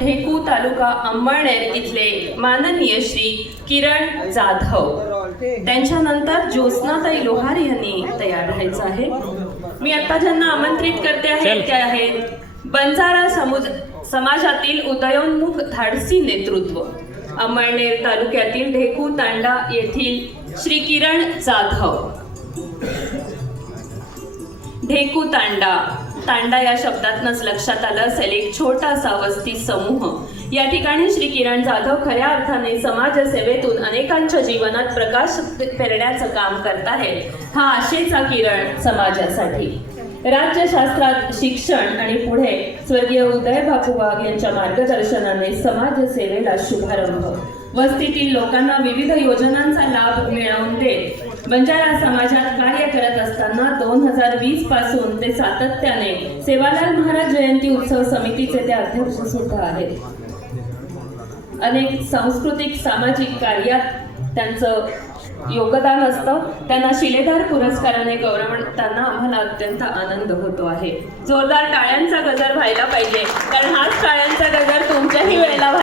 ढेकू तालुका अंमळनेर इथले माननीय श्री किरण जाधव, त्यांच्यानंतर ज्योत्स्नाताई लोहार यांनी तयार व्हायचं आहे। मी आता ज्यांना आमंत्रित करते आहे त्या आहेत बंजारा समाजातील उदयोन्मुख धाडसी नेतृत्व, अंमळनेर तालुक्यातील ढेकू तांडा येथील श्री किरण जाधव। ढेकू तांडा, तांडा या शब्दातनच लक्षात आलं असेल एक छोटासा वस्ती समूह। या ठिकाणी श्री किरण जाधव खऱ्या अर्थाने समाजसेवेतून अनेकांच्या जीवनात प्रकाश पेरण्याचं काम करत आहेत। हा आशेचा किरण समाजासाठी। राज्यशास्त्रात शिक्षण आणि पुढे स्वर्गीय उदय बापू वाघ यांच्या मार्गदर्शनाने समाजसेवेला शुभारंभ। वस्तीतील लोकांना विविध योजनांचा लाभ मिळवून देत बंजारा समाजात कार्य करत असताना 2020 पासून ते सातत्याने सेवालाल महाराज जयंती उत्सव समितीचे ते अध्यक्ष सुद्धा आहेत। अनेक सांस्कृतिक सामाजिक कार्यात त्यांचं योगदान असतं। त्यांना शिलेदार पुरस्काराने गौरवताना आम्हाला अत्यंत आनंद होतो आहे। जोरदार टाळ्यांचा गजर व्हायला पाहिजे, कारण हाच टाळ्यांचा गजर तुमच्याही वेळेला